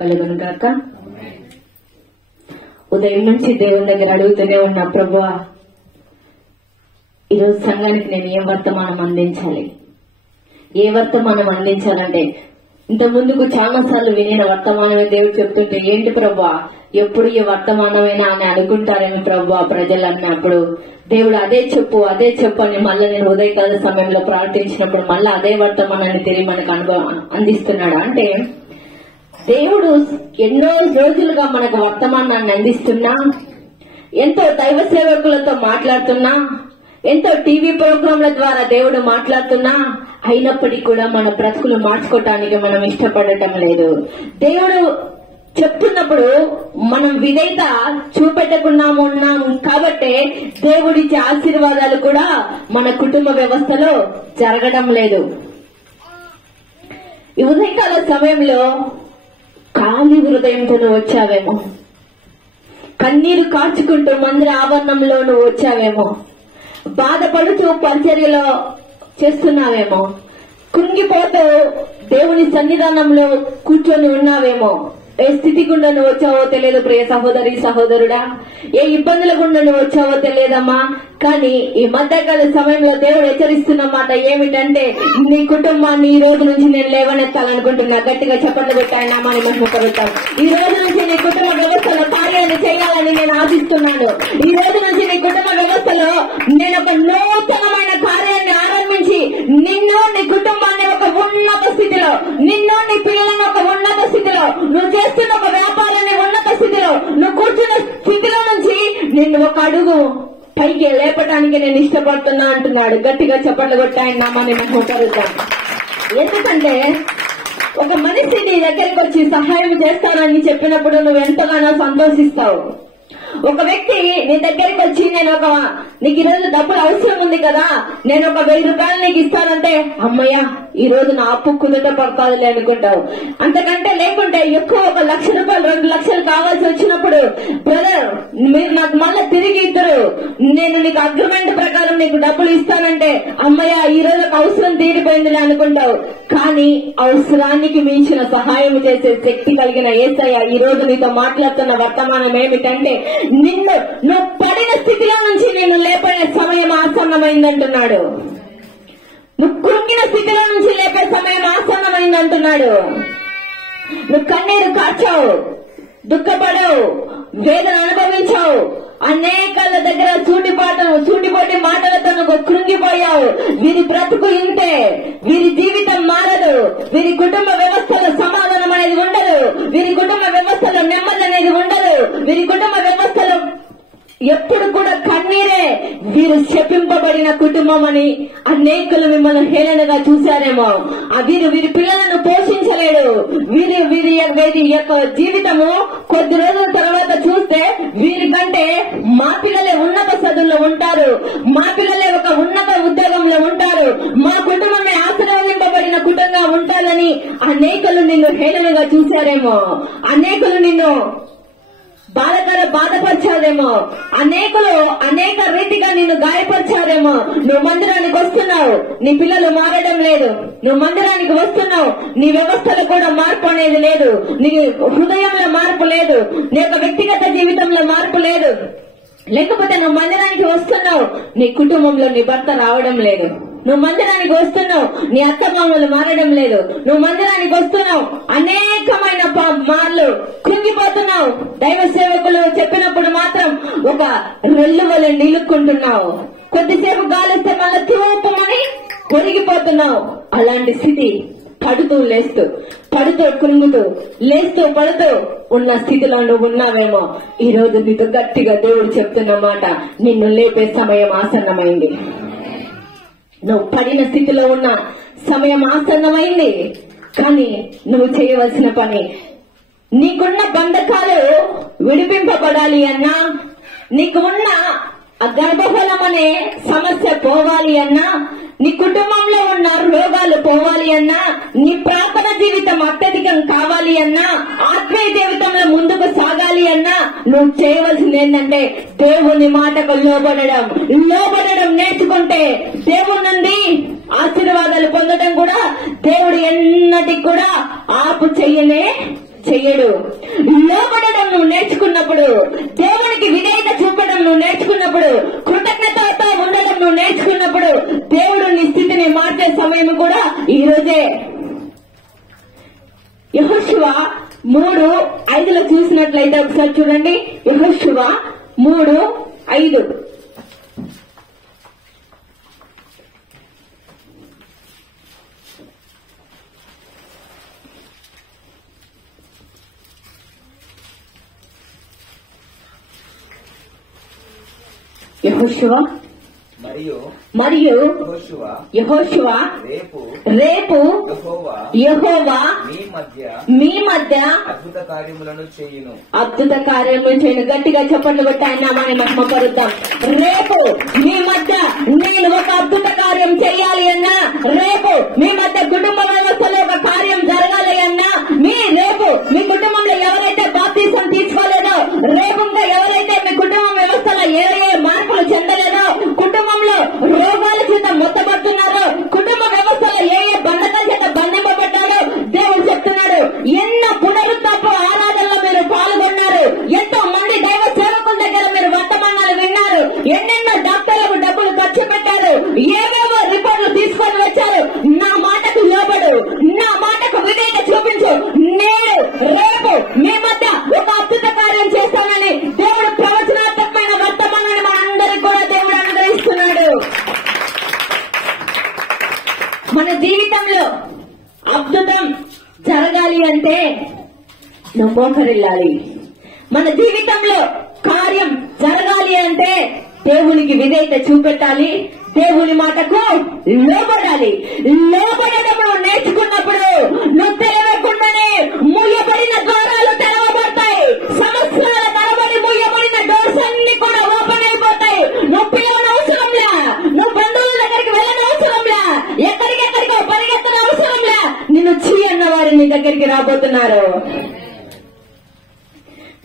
కలుగును గాక. ఉదయం నుంచి దేవుని దగ్గర అడుగుతూనే ఉన్నా, ప్రభువా ఈరోజు సంఘానికి నేను ఏ వర్తమానం అందించాలి, ఏ వర్తమానం అందించాలంటే ఇంత ముందుకు చాలా సార్లు వినిన వర్తమానమే దేవుడు చెప్తుంటే, ఏంటి ప్రభువా ఎప్పుడు ఈ వర్తమానమైనా అని అనుకుంటారేమో ప్రభువా ప్రజలు అన్నప్పుడు, దేవుడు అదే చెప్పు అని మళ్ళీ నేను ఉదయకాల సమయంలో ప్రార్థించినప్పుడు మళ్ళీ అదే వర్తమానాన్ని తిరిగి మనకు అందిస్తున్నాడు. అంటే దేవుడు ఎన్నో రోజులుగా మనకు వర్తమానాన్ని అందిస్తున్నా, ఎంతో దైవ సేవకులతో మాట్లాడుతున్నా, ఎంతో టీవీ ప్రోగ్రాంల ద్వారా దేవుడు మాట్లాడుతున్నా, అయినప్పటికీ కూడా మన బ్రతుకులు మార్చుకోవటానికి మనం ఇష్టపడటం లేదు. దేవుడు చెప్తున్నప్పుడు మనం విధేయత చూపెట్టకున్నాము ఉన్నాము కాబట్టి దేవుడిచ్చే ఆశీర్వాదాలు కూడా మన కుటుంబ వ్యవస్థలో జరగడం లేదు. ఈ ఉదయకాల సమయంలో ఖాళీ హృదయంతో వచ్చావేమో, కన్నీరు కార్చుకుంటూ మందిర ఆవరణంలో నువ్వు వచ్చావేమో, బాధపడుతూ పరిచర్యలో చేస్తున్నావేమో, కృంగిపోతూ దేవుని సన్నిధానంలో కూర్చొని ఉన్నావేమో. ఏ స్థితి గుండా నువ్వు వచ్చావో తెలియదు ప్రియ సహోదరి సహోదరుడా, ఏ ఇబ్బందుల గుండా నువ్వు వచ్చావో తెలియదమ్మా. కానీ ఈ మధ్యకాల సమయంలో దేవుడు హెచ్చరిస్తున్న మాట ఏమిటంటే, నీ కుటుంబాన్ని ఈ రోజు నుంచి నేను లేవనెత్తాలనుకుంటున్నా. గట్టిగా చప్పట్లు పెట్టాను, నామాన్ని మహిమపరుస్తాను. ఈ రోజు నుంచి నీ కుటుంబ వ్యవస్థలో కార్యాన్ని చేయాలని నేను ఆశిస్తున్నాను. ఈ రోజు నుంచి నీ కుటుంబ వ్యవస్థలో నేను ఒక నూతనమైన కార్యాన్ని ఆరంభించి నిన్ను నీ కుటుంబాన్ని ఒక ఉన్నత స్థితిలో, నిన్ను నీ పిల్లలను ఒక ఉన్నత స్థితిలో, నువ్వు చేస్తున్న ఒక వ్యాపారాన్ని ఉన్నత స్థితిలో, నువ్వు కూర్చున్న స్థితిలో నుంచి నిన్ను ఒక అడుగు పైకి లేపటానికి నేను ఇష్టపడుతున్నా అంటున్నాడు. గట్టిగా చప్పట్లు కొట్టాయన నామాన్ని మహిమపరుద్దాం. ఎందుకంటే ఒక మనిషి నీ దగ్గరికి వచ్చి సహాయం చేస్తానని చెప్పినప్పుడు నువ్వు ఎంతగానో సంతోషిస్తావు. ఒక వ్యక్తి నీ దగ్గరికి వచ్చి నీకు ఈరోజు డబ్బులు అవసరం ఉంది కదా, నేను ఒక 1000 రూపాయలు నీకు ఇస్తానంటే, అమ్మయ్య ఈ రోజు నా అప్పు కుదుట పడతాదులే అనుకుంటావు. అంతకంటే లేకుంటే ఎక్కువ 1 లక్ష రూపాయలు 2 లక్షలు కావాల్సి వచ్చినప్పుడు, బ్రదర్ మీరు నాకు మళ్ళీ తిరిగి ఇద్దరు, నేను నీకు అగ్రిమెంట్ ప్రకారం నీకు డబ్బులు ఇస్తానంటే, అమ్మయ్య ఈ రోజు ఒక అవసరం తీరిపోయిందిలే అనుకుంటావు. కానీ అవసరానికి మించిన సహాయం చేసే శక్తి కలిగిన యేసయ్య ఈ రోజు నీతో మాట్లాడుతున్న వర్తమానం ఏమిటంటే, నువ్వు పడిన స్థితిలో నుంచి నిన్ను లేపే సమయం ఆసన్నమైందంటున్నాడు. నువ్వు కృంగిన స్థితిలో నుంచి లేపే సమయం ఆసన్నమైందంటున్నాడు. నువ్వు కన్నీరు కార్చావు, దుఃఖపడావు, వేదన అనుభవించావు, అనేకాల దగ్గర సూటిపోటి మాటలతో నువ్వు కృంగిపోయావు. వీరి బ్రతుకు ఇంతే, వీరి జీవితం మారదు, వీరి కుటుంబ వ్యవస్థలో సమాధానం అనేది ఉండదు, వీరి కుటుంబ వ్యవస్థలో నెమ్మది అనేది ఉండదు, వీరి కుటుంబ వ్యవస్థలో ఎప్పుడు కూడా కన్నీరే, వీరు శపింపబడిన కుటుంబం అని అనేకులు మిమ్మల్ని హేళనగా చూశారేమో. వీరి పిల్లలను పోషించలేడు, వీరి యొక్క జీవితము కొద్ది రోజుల తర్వాత చూస్తే వీరికంటే మా పిల్లలే ఉన్నత చదువుల్లో ఉంటారు, మా పిల్లలే ఒక ఉన్నత ఉద్యోగంలో ఉంటారు, మా కుటుంబమే ఆశీర్వదింపబడిన కుటుంబంగా ఉంటారని అనేకులు నిన్ను హేళనగా చూశారేమో, అనేకులు నిన్ను బాధపరిచారేమో, అనేకులు అనేక రీతిగా నిన్ను గాయపరిచారేమో. నువ్వు మందిరానికి వస్తున్నావు, నీ పిల్లలు మారడం లేదు. నువ్వు మందిరానికి వస్తున్నావు, నీ వ్యవస్థలో కూడా మార్పు అనేది లేదు, నీ హృదయంలో మార్పు లేదు, నీ యొక్క వ్యక్తిగత జీవితంలో మార్పు లేదు. లేకపోతే నువ్వు మందిరానికి వస్తున్నావు, నీ కుటుంబంలో నీ భర్త రావడం లేదు. నువ్వు మందిరానికి వస్తున్నావు, నీ అత్తమామలు మారడం లేదు. నువ్వు మందిరానికి వస్తున్నావు, అనేకమైన మార్లు కృంగిపోతున్నావు. దైవ సేవకులు చెప్పినప్పుడు మాత్రం ఒక రెల్లు వలె నిలుక్కుంటున్నావు. కొద్దిసేపు గాలిస్తే మళ్ళీ తూపమని కొరిగిపోతున్నావు. అలాంటి స్థితి పడుతూ లేస్తూ, పడుతూ కృంగుతూ, లేస్తూ పడుతూ ఉన్న స్థితిలో నువ్వు ఉన్నావేమో. ఈ రోజు నీతో గట్టిగా దేవుడు చెప్తున్న మాట, నిన్ను లేపే సమయం ఆసన్నమైంది. నువ్వు పడిన స్థితిలో ఉన్న సమయం ఆసన్నమైంది. కానీ నువ్వు చేయవలసిన పని, నీకున్న బంధకాలు విడిపింపబడాలి అన్నా, నీకు ఉన్న గర్భఫలం అనే సమస్య పోవాలి అన్నా, నీ కుటుంబంలో ఉన్న రోగాలు పోవాలి అన్నా, నీ ప్రార్థన జీవితం అత్యధికం కావాలి అన్నా, ఆత్మీయ జీవితంలో ముందుకు సాగాలి అన్నా, నువ్వు చేయవలసింది ఏంటంటే దేవుని మాటకు లోబడడం నేర్చుకుంటే దేవుని నుండి ఆశీర్వాదాలు పొందడం కూడా దేవుడు ఎన్నటికి కూడా ఆపు చెయ్యనే చెయ్యడు. లోబడడం నువ్వు నేర్చుకున్నప్పుడు, దేవునికి విధేయత చూపడం నువ్వు నేర్చుకున్నప్పుడు, కృతజ్ఞతతో ఉండడం నువ్వు నేర్చుకున్నప్పుడు దేవుడు నీ స్థితిని మార్చే సమయం కూడా ఈ రోజే. యెహోషువ 3:5 చూసినట్లయితే ఒకసారి చూడండి. యెహోషువ 3:5. యెహోషువ మరియు యెహోషువ రేపు యెహోవా మీ మధ్య అద్భుత కార్యములను చేయును. గట్టిగా చప్పట్లు కొట్టి ఆయన నామాన్ని మహిమపరుద్దాం. రేపు మీ మధ్య నేను ఒక అద్భుత కార్యం చేయాలి అన్నా, రేపు మీ మధ్య కుటుంబ వ్యవస్థలో ఒక కార్యం జరగాలి అన్నా, రేపు మీ కుటుంబంలో ఎవరైతే బాప్తిసం తీసుకోలేదో, రేపు ఎవరైతే మీ కుటుంబ వ్యవస్థలో ఏ మార్పులు చెందలేదో, కుటుంబంలో రోగాల చేత మొత్తపడుతున్నారో, కుటుంబ వ్యవస్థలో ఏ బంధకాల చేత బంధింపబడ్డారో దేవుడు చెప్తున్నాడు. ఎన్నో పునరుత్థాప ఆరాధనలో మీరు పాల్గొన్నారు, ఎంతో మంది దైవ సేవకుల దగ్గర మీరు వర్తమానాలు విన్నారు, ఎన్నెన్నో డాక్టర్లకు డబ్బులు ఖర్చు పెట్టారు, ఏవేవో రిపోర్టులు తీసుకొని వచ్చారు. నా మాటకు లోబడు, నా మాటకు విధేయత చూపించు. నేను రేపు మీ మధ్య ఒక అద్భుత కార్యం చేస్తానని దేవుడు ప్రవచనాత్మకమైన వర్తమానాన్ని మనందరికీ కూడా దేవుడు అనుగ్రహిస్తున్నాడు. మన జీవితంలో అద్భుతం జరగాలి అంటే నువ్వు మోకరిల్లాలి. మన జీవితంలో కార్యం జరగాలి అంటే దేవునికి విధేయత చూపెట్టాలి, దేవుని మాటకు లోబడాలి. లోబడడం నేర్చుకున్నప్పుడు నువ్వు తెలియకుండానే మూయబడిన ద్వారాలు తెరవబడతాయి. సంవత్సరాల తరబడి మూయబడిన డోర్స్ అన్ని కూడా ఓపెన్ అయిపోతాయి. నువ్వు పిలవనవసరంలా, నువ్వు బంధువుల దగ్గరికి వెళ్ళనవసరంలా, ఎక్కడికెక్కడికో పరిగెత్తన అవసరంలా. నిన్ను చీ అన్న వారు నీ దగ్గరికి రాబోతున్నారు.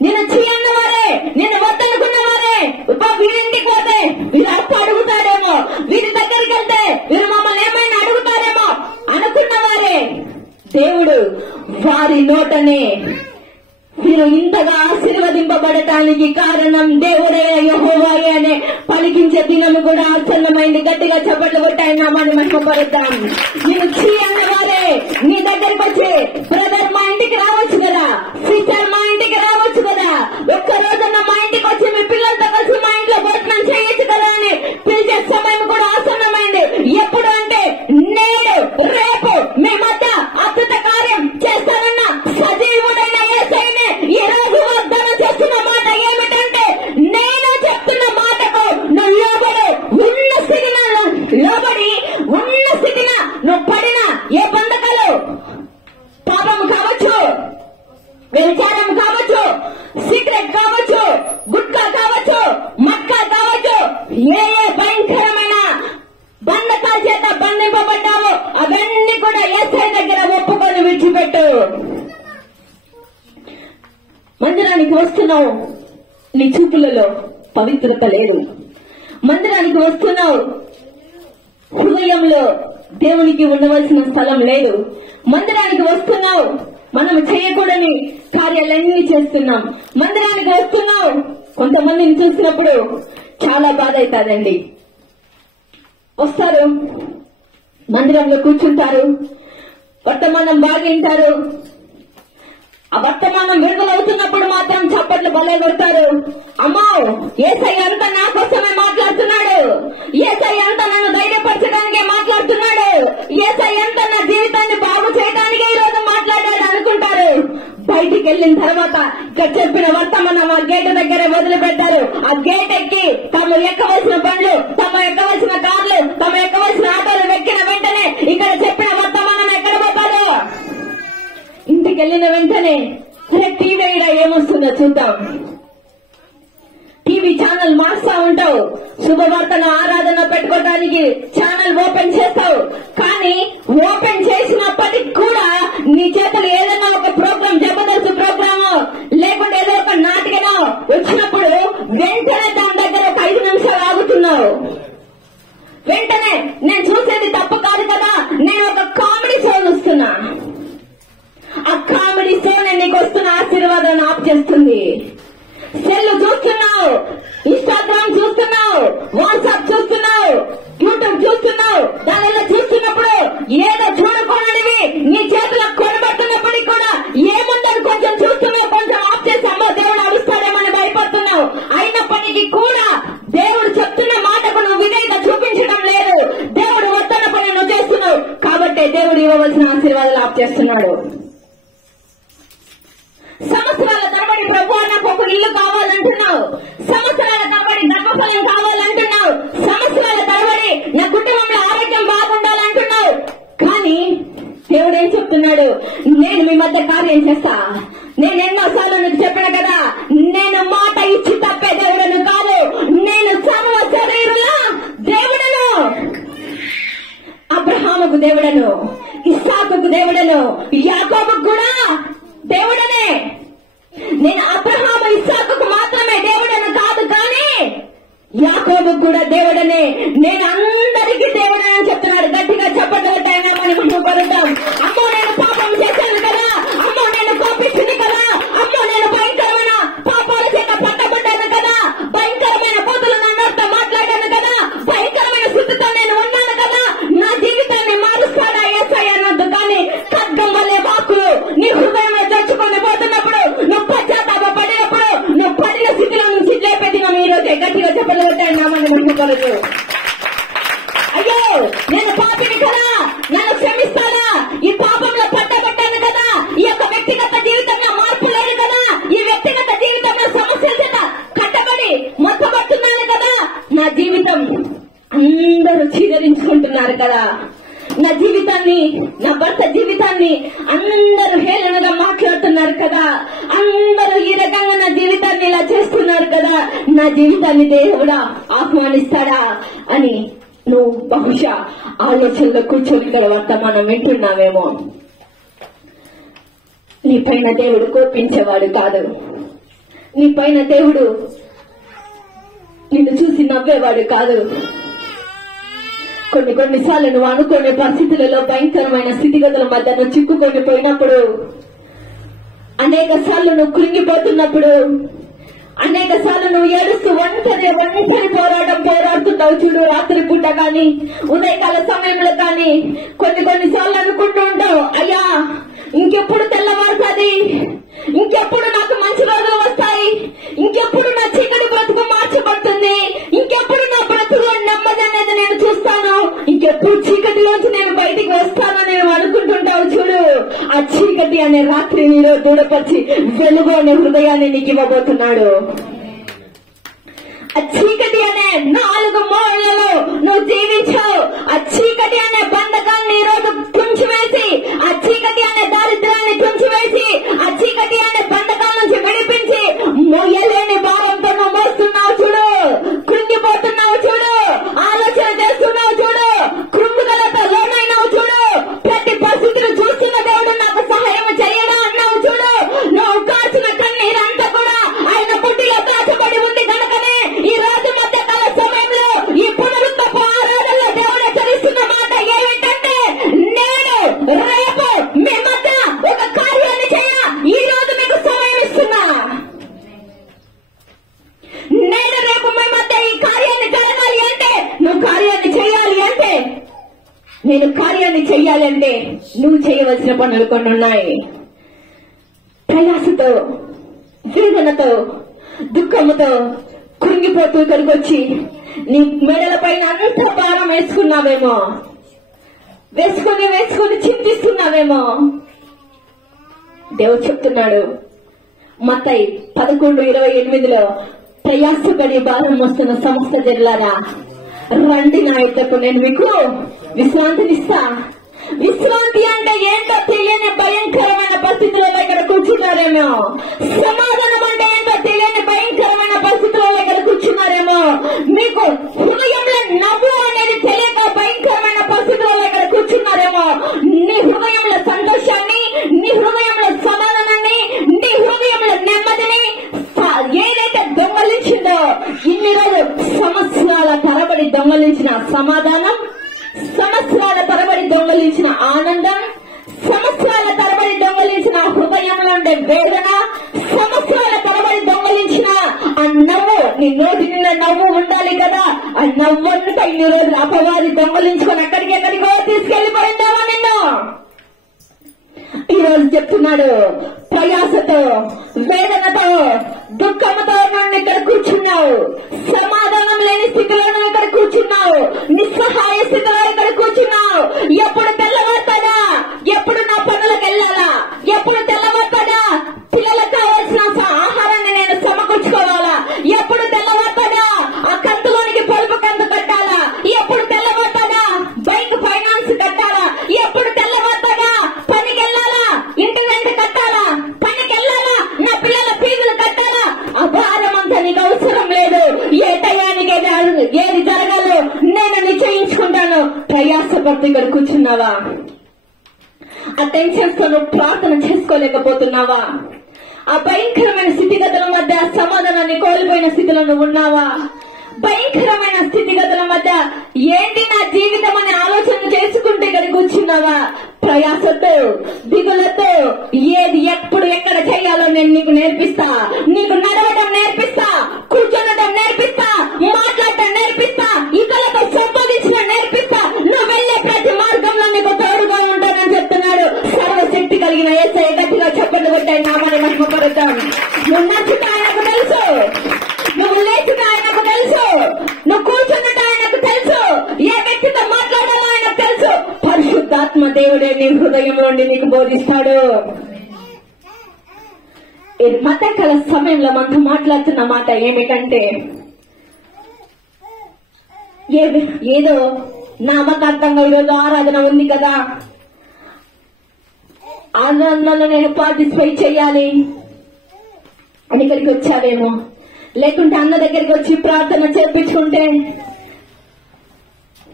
నిన్ను చీ అన్నవారే, నిన్ను వద్దనుకున్నవారే, వీరింటికి పోతే వీరు అప్పు అడుగుతారేమో, వీరి దగ్గరికి వెళ్తే వీరు మమ్మల్ని ఏమైనా అడుగుతారేమో అనుకున్నవారే దేవుడు వారి నోటనే వీరు ఇంతగా ఆశీర్వదింపబడటానికి కారణం దేవుడే యెహోవాయే అనే పలికించే దినము కూడా ఆశ్చర్యమైంది. గట్టిగా చప్పట్లు కొట్టాయి నామాన్ని మహిమపరుద్దాం. నేను చీ అన్నవారే నీ దగ్గరికి వచ్చి, బ్రదర్ మా ఇంటికి రావచ్చు కదా, సిస్టర్ మా ఇంటికి రావచ్చు కదా, ఒక్క రోజున మా ఇంటికి వచ్చి మీ పిల్లలతో కలిసి మా ఇంట్లో భోజనం చేయొచ్చు కదా అని పిలిచే సమయం కూడా ఆసన్నమైంది. ఎప్పుడు అంటే నేడు రేపు మీ మధ్య అద్భుత కార్యం చేస్తానన్న సజీవుడైన యేసయ్యనే ఈ రోజు వాగ్దానం చేస్తున్న మాట ఏమిటంటే, నేను చెప్తున్న మాటకు నువ్వు లోబడి ఉన్న స్థితిన నువ్వు పడిన ఏ బంధకాలు, పాపం కావచ్చు, వ్యభిచారం కావచ్చు, సిగరెట్ కావచ్చు, గుట్కా కావచ్చు, మట్కా కావచ్చు, ఏ భయంకరమైన బంధకాల చేత బంధింపబడ్డావో అవన్నీ కూడా యేసయ్య దగ్గర ఒప్పుకొని విడిచిపెట్టు. మందిరానికి వస్తున్నావు, నీ చూపులలో పవిత్రత లేదు. మందిరానికి వస్తున్నావు, హృదయంలో దేవునికి ఉండవలసిన స్థలం లేదు. మందిరానికి వస్తున్నావు, మనం చేయకూడని కార్యాలన్నీ చేస్తున్నాం. మందిరానికి వస్తున్నావు, కొంతమందిని చూసినప్పుడు చాలా బాధ అవుతాదండి. వస్తారు, మందిరంలో కూర్చుంటారు, వర్తమానం బాగా వింటారు. ఆ వర్తమానం విడుదలవుతున్నప్పుడు మాత్రం చప్పట్లు భలే కొడతారు. అమ్మో, యేసయ్య అంతా నా కోసమే మాట్లాడుతున్నాడు, యేసయ్య అంతా నన్ను ధైర్యపరచడానికే మాట్లాడుతున్నాడు, యేసయ్య అంతా నా జీవితాన్ని బాగు చేయడానికే ఈ రోజు మాట్లాడాడు అనుకుంటారు. బయటికి వెళ్ళిన తర్వాత ఇక్కడ చెప్పిన వర్తమానం ఆ గేటు దగ్గరే వదిలిపెట్టారు. ఆ గేట్ ఎక్కి తాము ఎక్కవలసిన బండ్లు, తమ ఎక్కవలసిన కార్లు, తమ ఎక్కవలసిన ఆటోలు ఎక్కిన వెంటనే ఇక్కడ చెప్పిన వర్తమానం ఎక్కడ పోతారు? ఇంటికి వెళ్ళిన వెంటనే టీవీ ఏమొస్తుందో చూద్దాం. టీవీ ఛానల్ మార్చుతా ఉంటావు, శుభవార్తను ఆరాధన పెట్టుకోవడానికి ఛానల్ ఓపెన్ చేస్తావు. కానీ ఓపెన్ చేసినప్పటికి కూడా నీ చేతులు ఏదైనా ఒక ప్రోగ్రామ్, జబర్దస్త్ ప్రోగ్రామో లేకుంటే ఏదో ఒక నాటికనో వచ్చినప్పుడు వెంటనే దాని దగ్గర ఒక 5 నిమిషాలు ఆగుతున్నావు. వెంటనే నేను చూసేది తప్పు కాదు కదా, నేను ఒక కామెడీ షో చూస్తున్నా, ఆ కామెడీ షో నేను నీకు వస్తున్నా ఆశీర్వాదాన్ని ఆఫ్ చేస్తుంది. సెల్ చూస్తున్నావు, ఇన్స్టాగ్రామ్ చూస్తున్నావు, వాట్సాప్ చూస్తున్నావు, యూట్యూబ్ చూస్తున్నావు. దానిలో చూస్తున్నప్పుడు ఏదో చూడకూడనివి నీ చేతిలో కొనబడుతున్నప్పటికీ కూడా ఏముందని కొంచెం చూస్తున్నావు, కొంచెం ఆఫ్ చేసి అమ్మో దేవుడు అడుస్తాడేమని భయపడుతున్నావు. అయినప్పటికీ కూడా దేవుడు చెప్తున్న మాటకు నువ్వు విధేయత చూపించడం లేదు. దేవుడు వద్దన్న పని నువ్వు చేస్తున్నావు కాబట్టి దేవుడు ఇవ్వవలసిన ఆశీర్వాదాలు ఆఫ్ చేస్తున్నాడు. సంవత్సరాల తరబడి ప్రభు నాకు ఒక ఇల్లు కావాలంటున్నావు, సంవత్సరాల తరబడి గర్భఫలం కావాలంటున్నావు, సంవత్సరాల తరబడి నా కుటుంబంలో ఆరోగ్యం బాగుండాలంటున్నావు. కానీ దేవుడు ఏం చెప్తున్నాడు? నేను మీ మధ్య కార్యం చేస్తా. నేను ఎన్నోసార్లు నీకు చెప్పిన కదా, నేను మాట ఇచ్చి తప్పే దేవుడను కాదు, నేను సర్వ శరీరుల దేవుడను. అబ్రహాముకు దేవుడను, ఇస్సాకుకు దేవుడను, యాకోబుకు కూడా దేవుడనే. నేను అబ్రహాము ఇస్సాకుకు మాత్రమే దేవుడను కాదు, కానీ యాకోబుకు కూడా దేవుడనే. నేను అందరికీ దేవుడని చెప్తున్నాడు. గట్టిగా చెప్పగలుగుతానే మనం పడుతాం. అమ్మో నేను పాపం చేశాను కదా, అమ్మో నేను కోపిస్తుంది కదా, అమ్మో నేను భయంకరమైన పాపాల చేత పట్టబడ్డాను కదా, భయంకరమైన బూతులు నన్నతో మాట్లాడాను కదా, భయంకరమైన స్థితితో నేను ఉన్నాను కదా, నా జీవితాన్ని మారుస్తాడా యేసయ్య అనొద్దు. కానీ ఖడ్గం వల్లే వాక్కులు నీ హృదయంలో తెచ్చుకొని పోతున్నప్పుడు, నువ్వు పశ్చాత్తాప పడినప్పుడు, నువ్వు పడిన స్థితిలో నుంచి లేపేది మనం ఈ రోజే గట్టిగా చెప్పగలుగుతాను నామని ముట్టుకోలేదు. అయ్యో నేను పాపిని కదా, నన్ను క్షమిస్తాడా? ఈ పాపంలో పట్టబట్టాను కదా, ఈ యొక్క వ్యక్తిగత జీవితంలో మార్పు లేదు కదా, ఈ వ్యక్తిగత జీవితంలో సమస్యల చేత కట్టబడి మొత్తబడుతున్నాను కదా, నా జీవితం అందరూ చీదరించుకుంటున్నారు కదా, నా జీవితాన్ని, నా భర్త జీవితాన్ని అందరూ హేళనగా మాట్లాడుతున్నారు కదా, అందరూ ఈ రకంగా నా జీవితాన్ని ఇలా చేస్తున్నారు కదా, నా జీవితాన్ని దేవుడా ఆహ్వానిస్తాడా అని నువ్వు బహుశా ఆలోచనలో కూర్చొని ఇక్కడ వర్తమానం వింటున్నావేమో. నీ పైన దేవుడు కోపించేవాడు కాదు, నీ పైన దేవుడు నిన్ను చూసి నవ్వేవాడు కాదు. కొన్నిసార్లు నువ్వు అనుకునే పరిస్థితులలో భయంకరమైన స్థితిగతుల మధ్య నువ్వు చిక్కుకొని పోయినప్పుడు, అనేక సార్లు నువ్వు కృంగిపోతున్నప్పుడు, అనేక సార్లు నువ్వు ఏడుస్తూ ఒంటరి పోరాడుతుంటావు చూడు. రాత్రి పూట కానీ ఉదయకాల సమయంలో కానీ కొన్నిసార్లు అనుకుంటూ ఉంటావు, అయ్యా ఇంకెప్పుడు తెల్లవారుతుంది, ఇంకెప్పుడు నాకు మంచి రోజులు వస్తాయి, ఇంకెప్పుడు నా చీకటి బ్రతుకు మార్చబడుతుంది, ఇంకెప్పుడు నా బ్రతుకు నెమ్మది అనేది నేను చూస్తాను, ఇంకెప్పుడు చీకటిలోంచి నేను బయటికి వస్తానని నేను అనుకుంటుంటావు చూడు. ఆ చీకటి అనే రాత్రి నీలో దూడపరిచి వెలుగు అనే హృదయాన్ని నీకు ఇవ్వబోతున్నాడు. ఆ చీకటి అనే 4 మూలలలో నువ్వు జీవించావు. ఆ చీకటి అనే బంధకాన్ని ఈ రోజు తుంచివేసి, ఆ చీకటి అనే దారిద్ర్యాన్ని తుంచివేసి, ఆ చీకటి అనే బంధకాల నుంచి విడిపించి మోయలేని భారంతో నువ్వు మోస్తున్నావు చూడు, కృంగిపోతున్నావు చూడు, ఆలోచన చేస్తున్నావు చూడు, కృంగుదలతో లోనైనావు చూడు, ప్రతి పరిస్థితిని చూస్తున్న దేవుడు నాకు సహాయం చేయడా అన్నావు చూడు. నువ్వు కాచిన కన్నీరంతా కూడా ఆయన బుడ్డిలో దాచబడి ఉంది కనుకనే ఈ రోజు మధ్యకాల సమయంలో ఈ పునరుద్ధరణ ఆరాధనలో దేవుడు హెచ్చరిస్తున్న మాట ఏమిటంటే, నేను రేపు మీ మధ్య ఒక కార్యాన్ని చేయ ఈ రోజు మీకు సమయం ఇస్తున్నా. నేను రేపు మీ మధ్య ఈ కార్యాన్ని జరగాలి అంటే, నువ్వు కార్యాన్ని చేయాలి అంటే, నేను కార్యాన్ని చెయ్యాలి అంటే నువ్వు చేయవలసిన పనులు కొన్ని ఉన్నాయి. ప్రయాసతో, వేదనతో, దుఃఖముతో కృంగిపోతూ ఇక్కడికి వచ్చి నీ మెడల పైన అంత భారం వేసుకున్నావేమో, వేసుకొని చింతిస్తున్నావేమో. దేవుడు చెప్తున్నాడు మత్తయి 11:28 ప్రయాసపడి భారం వస్తున్న సమస్త జనులారా రండి నా యొద్దకు, నేను మీకు విశ్రాంతినిస్తా. విశ్రాంతి అంటే ఏంటో తెలియని భయంకరమైన పరిస్థితులలో ఇక్కడ కూర్చున్నారేమో. సమాధానం అంటే ఏంటో తెలియని భయంకరమైన పరిస్థితులలో ఇక్కడ కూర్చున్నారేమో. మీకు హృదయంలో నవ్వు అనేది తెలియక భయంకరమైన పరిస్థితులలో ఇక్కడ కూర్చున్నారేమో. నీ హృదయంలో సంతోషాన్ని, నీ హృదయంలో సమాధానాన్ని, నీ హృదయంలో నెమ్మదిని ఏదైతే దొంగలించిందో, ఇన్ని రోజులు సంవత్సరాల తరబడి దొంగలించిన సమాధానం, సంవత్సరాల తరబడి దొంగలించిన ఆనందం, సంవత్సరాల తరబడి దొంగలించిన హృదయంలో ఉండే వేదన, ఈ రోజు అపవాది దొంగలించుకొని ఎక్కడికో తీసుకెళ్లిపోయిందేమో నిన్ను. ఈ రోజు చెప్తున్నాడు, ప్రయాసతో, వేదనతో, దుఃఖంతో నన్ను ఇక్కడ కూర్చున్నావు, సమాధానం లేని స్థితిలో నువ్వు ఇక్కడ కూర్చున్నావు, నిస్సహాయ స్థితిలో ఇక్కడ కూర్చున్నావు. ఎప్పుడు తెల్లవారుతాడా? ఎప్పుడు నా పనులకు వెళ్ళాలా? ఎప్పుడు తెల్లవారుతాడా? పిల్లలకు కావాల్సిన ఆహారాన్ని నేను సమకూర్చుకోవాలా? ఎప్పుడు తెల్లవారుతాడా? ఆ కంతులోనికి పొదుపు కంతు కట్టాలా? ఎప్పుడు తెల్లవారుతాడా? బైక్ ఫైనాన్స్ కట్టాలా? ఎప్పుడు తెల్లవారుతాడా? పనికి వెళ్ళాలా? ఇంటి రెంట్ కట్టాలా? పనికి వెళ్ళాలా? నా పిల్లల ఫీజులు కట్టాలా? ఆ భారం అంతా నీకు అవసరం లేదు. ఏ టయానికి ఏది జరగాలో నేను నిశ్చయించుకుంటాను. ప్రయాసపడుతూ ఇక్కడ కూర్చున్నావా? ఆ టెన్షన్స్ తో నువ్వు ప్రార్థన చేసుకోలేకపోతున్నావా? ఆ భయంకరమైన స్థితిగతుల మధ్య సమాధానాన్ని కోల్పోయిన స్థితిలో నువ్వు ఉన్నావా? భయంకరమైన స్థితిగతుల మధ్య ఏంటి నా జీవితం అనే ఆలోచన చేసుకుంటే ఇక్కడ కూర్చున్నావా? ప్రయాసతో, దిగులతో, ఏది ఎప్పుడు ఎక్కడ చేయాలో నేను నీకు నేర్పిస్తా. నీకు నడవడం నేర్పిస్తా, కూర్చోనడం నేర్పిస్తా, మాట్లాడటం నేర్పిస్తా, ఇతరులతో సంపాదించడం నేర్పిస్తా. నువ్వు వెళ్లే ప్రతి మార్గంలో నీకు తోడుగా ఉంటానని చెప్తున్నాడు సర్వశక్తి కలిగిన యేసయ్య. గట్టిగా చెప్పండి కొట్టే నామాన్ని మహిమపరుద్దాం. నువ్వు నచ్చుతా ఆయనకు తెలుసు, నువ్వు లేచుతా ఆయనకు తెలుసు, నువ్వు కూర్చున్నట్టు ఆయనకు తెలుసు, ఏ వ్యక్తితో మాట్లాడాలో ఆయనకు తెలుసు. పరిశుద్ధాత్మ దేవుడే నీ హృదయంలోండి నీకు బోధిస్తాడు. ఈ మధ్యకాల సమయంలో మనతో మాట్లాడుతున్న మాట ఏమిటంటే, ఏదో నామకార్థంగా ఈరోజు ఆరాధన ఉంది కదా, ఆనందంలో నేను పార్టిసిపేట్ చేయాలి అని ఇక్కడికి వచ్చావేమో, లేకుంటే అన్న దగ్గరికి వచ్చి ప్రార్థన చేపించుకుంటే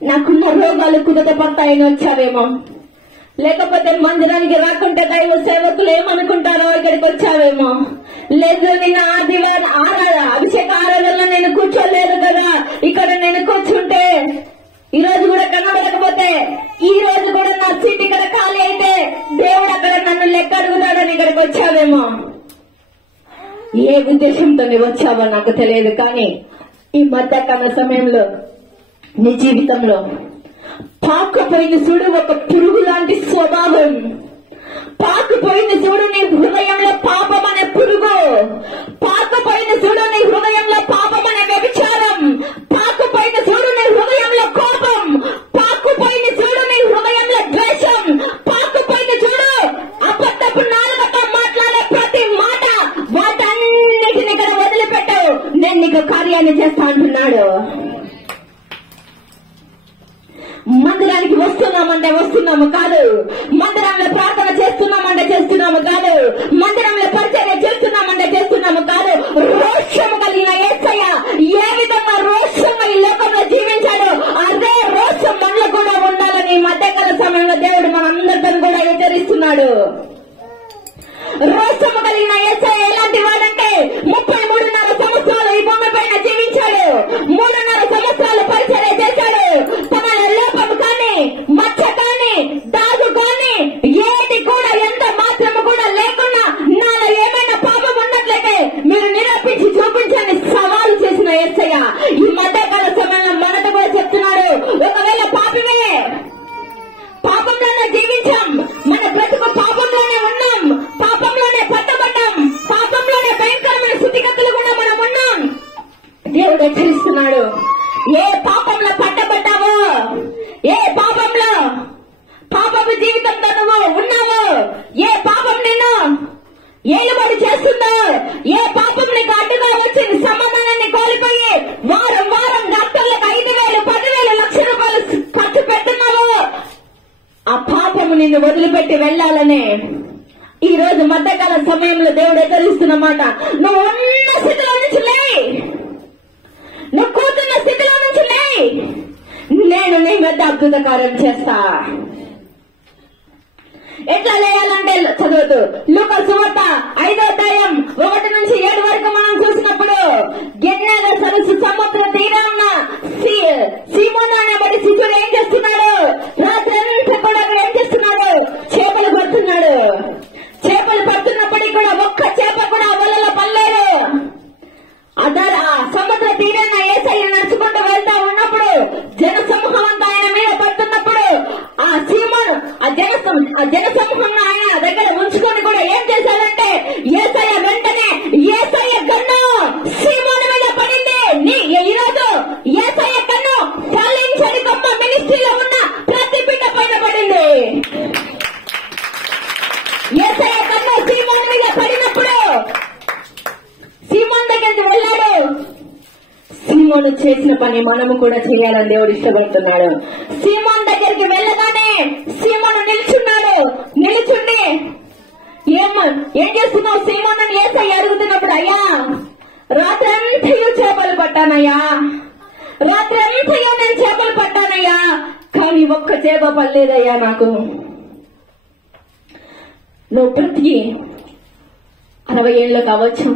నాకున్న రోగాలు కుదట పడతాయని వచ్చావేమో, లేకపోతే మందిరానికి రాకుంటే దైవ సేవకులు ఏమనుకుంటారో ఇక్కడికి వచ్చావేమో, లేదు నిన్న ఆదివారం అభిషేక ఆరాధనలో నేను కూర్చోలేదు కదా, ఇక్కడ నేను కూర్చుంటే ఈ రోజు కూడా కనబడకపోతే, ఈ రోజు కూడా నా సీట్ ఇక్కడ ఖాళీ అయితే దేవుడు అక్కడ నన్ను లెక్క అడుగుతాడని ఇక్కడికి వచ్చావేమో. ఏ ఉద్దేశంతో నువ్వు వచ్చావో నాకు తెలియదు, కానీ ఈ మధ్యకాల సమయంలో నీ జీవితంలో పాకుపోయిన చూడు ఒక పురుగు లాంటి స్వభావం, పాకుపోయిన చూడు నీ హృదయంలో పాపం అనే పురుగు, పాకుపోయిన చూడు నీ హృదయంలో పాపం అనే వ్యభిచారం, పాకుపోయిన చూడు నీ హృదయంలో కోపం, పాకుపోయిన చూడు నీ హృదయంలో ద్వేషం, పాకుపోయిన చూడు అబద్ధపు నాలుకతో మాట్లాడే ప్రతి మాట, వాటన్నిటిని ఇక్కడ వదిలిపెట్టావు, నేను నీకు కార్యాన్ని చేస్తా అంటున్నాడు. మందిరానికి వస్తున్నామంటే వస్తున్నాము కాదు, మందిరంలో ప్రార్థన చేస్తున్నామంటే చేస్తున్నాము కాదు, మందిరంలో పరిచర్య చేస్తున్నామంటే చేస్తున్నాము కాదు. రోషము కలిగిన యేసయ్య ఏ విధంగా రోషంగా ఈ లోకంలో జీవించాడో అదే రోషం మనలో కూడా ఉండాలని మధ్యకాల సమయంలో దేవుడు మనందరితో కూడా హెచ్చరిస్తున్నాడు. రోషము కలిగిన యేసయ్య ఎలాంటి వాడంటే 33.5 సంవత్సరాలు ఈ భూమి పైన జీవించాడు, 3.5 సంవత్సరాలు పరిచర్య చేశాడు. తన లోపం కానీ, మచ్చ కానీ, దాగు కానీ ఏది కూడా ఎంత మాత్రము కూడా లేకుండా నాలో ఏమైనా పాపం ఉన్నట్లయితే మీరు నిరూపించి చూపించని సవాలు చేసిన యేసయ్య ఈ మధ్యకాల సమయంలో మనతో కూడా చెప్తున్నాడు. ఒకవేళ పాపమే, పాపంలోనే జీవించాం, మన బ్రతుకు పాపంలోనే ఉన్నాం, పాపంలోనే పట్టబడ్డాం, పాపంలోనే భయంకరమైన స్థితిగతులు కూడా మనం ఉన్నాం. దేవుడు హెచ్చరిస్తున్నాడు, ఏ పాపంలో పట్టబడ్డావో, ఏ పాపంలో పాపపు జీవితంతో నువ్వు ఉన్నావో, ఏ పాపం నిన్ను ఏలుబడి చేస్తుందో, ఏ పాపం నీకు అడ్డుగా వచ్చి సమాధానాన్ని కోల్పోయి వారం వారం డాక్టర్లకు 5,000, 10,000, లక్ష రూపాయలు ఖర్చు పెడుతున్నావో, ఆ పాపము నిన్ను వదిలిపెట్టి వెళ్లాలనే ఈ రోజు మధ్యకాల సమయంలో దేవుడు హెచ్చరిస్తున్నమాట. నువ్వు ఉన్న స్థితిలో నుంచి లే, నువ్వు కూర్చున్న స్థితిలో నుంచి లే, నేను నీ మీద అద్భుత కార్యం చేస్తా. ఎట్లా లేయాలంటే చదువుతూ లూకా సువార్త 5వ అధ్యాయం 1 నుంచి 7 వరకు మనం చూసినప్పుడు, గెన్నెల సరస్సు సముద్ర తీరాన సీమోను అనేబడి శిష్యుడు ఏం చేస్తున్నాడు? రాత్రంతా కూడా అక్కడ ఏం చేస్తున్నాడు? చేపలు పడుతున్నాడు. చేపలు పడుతున్నప్పటికీ కూడా ఒక్క చేప కూడా వలలో పడలేదు. సముద్ర తీరాన యేసయ్య నడుచుకుంటూ వెళ్తా ఉన్నప్పుడు జన చేశాడంటే యేసయ్య వెంటనే యేసయ్య కన్ను సీమోను మీద పడింది. ఈరోజు యేసయ్య కన్ను ఫలించని గొప్ప మినిస్ట్రీలో ఉన్న ప్రతి బిడ్డ పైన పడింది. యేసయ్య కన్ను సీమోను మీద పడినప్పుడు సీమోను దగ్గరికి వెళ్ళాడు. సీమోను చేసిన పని మనము కూడా చేయాలని దేవుడు ఇష్టపడుతున్నాడు. సీమోను దగ్గరికి వెళ్ళగానే సీమోను నిల్చున్నాడు. నిల్చుండి ఏం చేస్తున్నావు సీమోను అని యేసయ్య అడుగుతున్నప్పుడు, అయ్యా రాత్రంతయు చేపలు పట్టానయ్యా, రాత్రంతయు నేను చేపలు పట్టానయ్యా, కానీ ఒక్క చేప పడలేదయ్యా నాకు. నువ్వు ప్రతి 60 ఏళ్ళు కావచ్చు,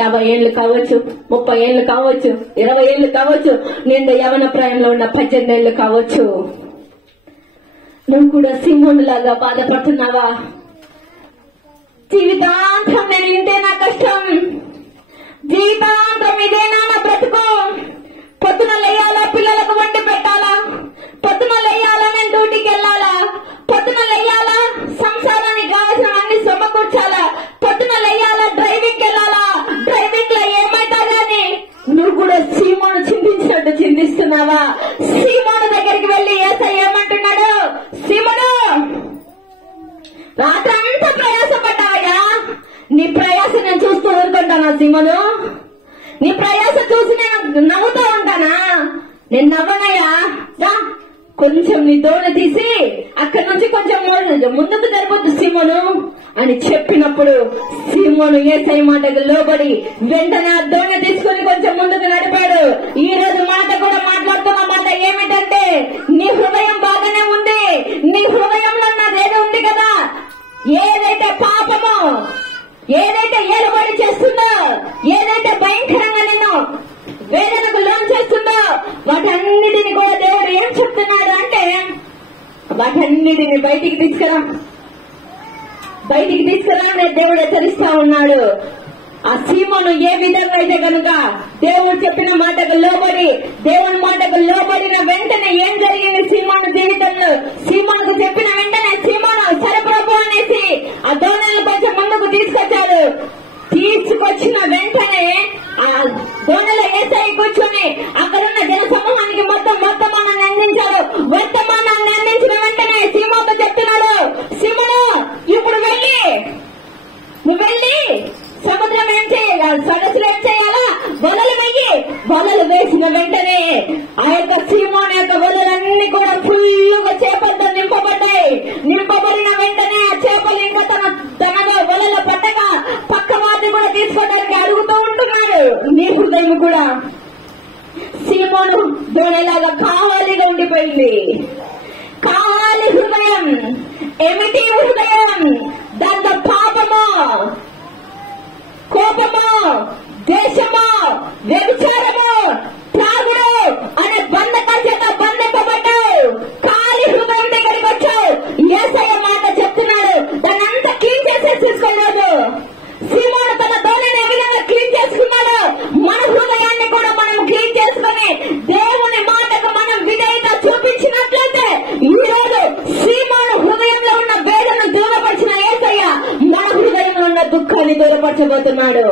50 ఏళ్ళు కావచ్చు, 30 ఏళ్ళు కావచ్చు, 20 ఏళ్ళు కావచ్చు, నేను యవన ప్రాయంలో ఉన్న 18 ఏళ్ళు కావచ్చు, నువ్వు కూడా సీమోను లాగా బాధపడుతున్నావా? జీవితాంతం నేను ఇంతే నా కష్టం, జీవితాంతం ఇదేనా నా బ్రతుకు, పొద్దున లేయాలా పిల్లలకు వండి పెట్టాలా, పొద్దున లేయాలా నేను డ్యూటీకి వెళ్ళాలా, పొద్దున లేయాలా సంసారానికి కావాల్సిన అన్ని సమకూర్చాలా, పొద్దున లేయాలా డ్రైవింగ్కి వెళ్ళాలా, డ్రైవింగ్ లో ఏమైతా గాని నువ్వు కూడా సీమోను చింతించినట్టు చింతిస్తున్నావా? సీమోను దగ్గరికి వెళ్లి యేసయ్య ఏమంటున్నాడు, సీమోను రాత్రంతా ప్రయాసపడ్డావయ్యా, నీ ప్రయాస నేను చూస్తూ ఊరుకుంటానా సీమోను? నీ ప్రయాస చూసి నేను నవ్వుతూ ఉంటానా? నేను నవ్వనయ్యా, కొంచెం నీ దోణ తీసి అక్కడి నుంచి కొంచెం ముందుకు జరిపోద్దు సీమోను అని చెప్పినప్పుడు సీమోను యేసయ్య మాటకు లోబడి వెంటనే ఆ దోణ తీసుకుని కొంచెం ముందుకు నడిపాడు. ఈ రోజు మాట కూడా మాట్లాడుతున్న మాట ఏమిటంటే, నీ హృదయం బాగానే ఉంది, నీ హృదయంలో నాదేదో ఉంది కదా, ఏదైతే పాపమో, ఏదైతే ఏలుబడి చేస్తుందో, ఏదైతే భయంకరంగా నిన్ను వేదనకు లోన్ చేస్తుందో, వాటన్నిటిని కూడా దేవుడు ఏం చెప్తున్నాడు అంటే, వాటన్నిటిని బయటికి తీసుకురా అని దేవుడు హెచ్చరిస్తా ఉన్నాడు. ఆ సీమోను ఏ విధంగా అయితే కనుక దేవుడు చెప్పిన మాటకు లోబడి, దేవుని మాటకు లోబడిన వెంటనే ఏం జరిగింది సీమోను జీవితంలో? సీమోనుకు చెప్పిన వెంటనే సీమోను సరే ప్రభు అనేసి ఆ దోణలను కొంచెం ముందుకు తీసుకొచ్చాడు. తీసుకొచ్చిన వెంటనే ఆ దోణలో యేసయ్య కూర్చొని అక్కడున్న జన సమూహానికి మొత్తం వర్తమానాన్ని అందించాడు. వర్తమానాన్ని అందించిన వెంటనే సీమోనుతో చెప్తున్నాడు, సీమోను ఇప్పుడు నువ్వు వెళ్ళి సముద్రం ఏం చేయాలి, సరస్సులు ఏం చేయాలా, వలలు వెయ్యి. వలలు వేసిన వెంటనే ఆ యొక్క సీమోను యొక్క వలలన్నీ కూడా ఫుల్లుగా చేపలతో నింపబడ్డాయి. నింపబడిన వెంటనే ఆ చేపలు ఇంకా తనగా వలలో పట్టగా పక్క వాటిని కూడా తీసుకోవడానికి అడుగుతూ ఉంటున్నాడు. నీ హృదయం కూడా సీమోను దోణలాగా కావాలిగా ఉండిపోయింది. కావాలి హృదయం. ఏమిటి హృదయం? దాంట్లో పాపము, కోపము, ద్వేషము, వ్యభిచారము, త్రాగుడు అనే బంధకాల చేత బంధింపబడ్డావు. ఖాళీ హృదయం దగ్గరికి వచ్చావు. యేసయ్య మాట చెప్తున్నాడు, దాన్నంతా క్లీన్ చేసేసుకోలేదు. సీమోను తన దోణని ఏ విధంగా క్లీన్ చేసుకున్నాడు, మన హృదయాన్ని కూడా మనం క్లీన్ చేసుకుని దేవుని మాటకు మనం విధేయత చూపించినట్లయితే ఈ రోజు సీమోను హృదయంలో ఉన్న వేదన దూరపరిచిన యేసయ్య మన హృదయంలో ఉన్న దుఃఖాన్ని దూరపరచబోతున్నాడు.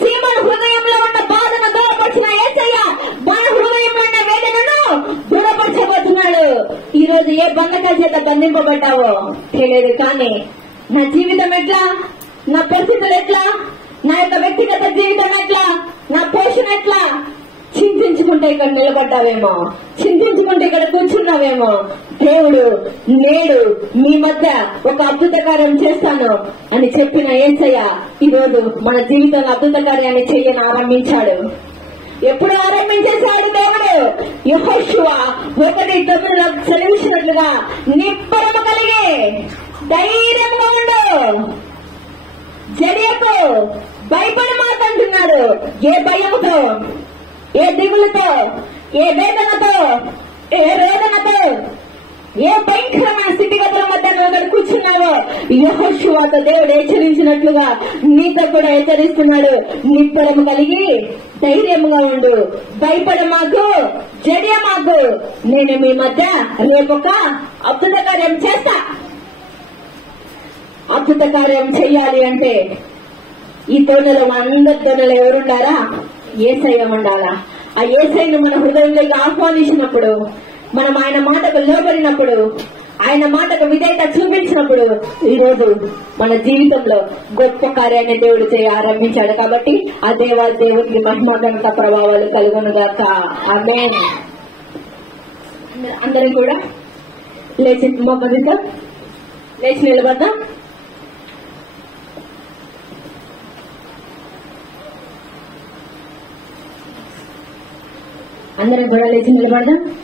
సీమోను హృదయంలో ఉన్న బాధను దూరపరిచిన యేసయ్య మన హృదయంలో ఉన్న వేదనను దూరపరచబోతున్నాడు. ఈ రోజు ఏ బంధకాల చేత బంధింపబడ్డావో తెలియదు, కానీ నా జీవితం ఎట్లా, నా పరిస్థితులు ఎట్లా, నా యొక్క వ్యక్తిగత జీవితం ఎట్లా, నా పోషణ ఎట్లా, చింతించుకుంటే ఇక్కడ నిలబడ్డావేమో, చింతించుకుంటే ఇక్కడ కూర్చున్నావేమో. దేవుడు నేడు మీ మధ్య ఒక అద్భుత కార్యం చేస్తాను అని చెప్పిన యేసయ్య ఈ రోజు మన జీవితంలో అద్భుత కార్యాన్ని చేయని ఆరంభించాడు. ఎప్పుడు ఆరంభించేశాడు దేవుడు? యెహోషువ 1:9 సెలవిచ్చినట్లుగా నిబ్బరము కలిగి ధైర్యంగా ఉండు, జడియకు, భయపడి మాట్లాడుతున్నాడు. ఏ భయముతో, ఏ దిగులుతో, ఏ వేదనతో, ఏ వేదనతో, ఏ భయంకరమైన స్థితిగతుల మధ్య నువ్వు అక్కడ కూర్చున్నావో యెహోషువతో దేవుడు హెచ్చరించినట్లుగా నీతో కూడా హెచ్చరిస్తున్నాడు. నిబ్బరము కలిగి ధైర్యముగా ఉండు, భయపడమాకు, జడియమాకు, నేను మీ మధ్య రేపొక అద్భుత కార్యం చేస్తా. అద్భుత కార్యం చెయ్యాలి అంటే ఈ తోటలో అందరి తోటలో ఎవరుండారా? యేసయ్య ఉండాలా. ఆ యేసయ్యను మన హృదయంలోకి ఆహ్వానించినప్పుడు, మనం ఆయన మాటకు లోబడినప్పుడు, ఆయన మాటకు విధేయత చూపించినప్పుడు ఈ రోజు మన జీవితంలో గొప్ప కార్యాన్ని దేవుడు ఆరంభించాడు. కాబట్టి ఆ దేవునికి మహిమాగణత ప్రభావాలు కలుగునుగాక. ఆమేన్. అందరం కూడా లేచి మొదటిగా లేచి నిలబడ్డాం. అందరం కూడా లేచి నిలబడదాం.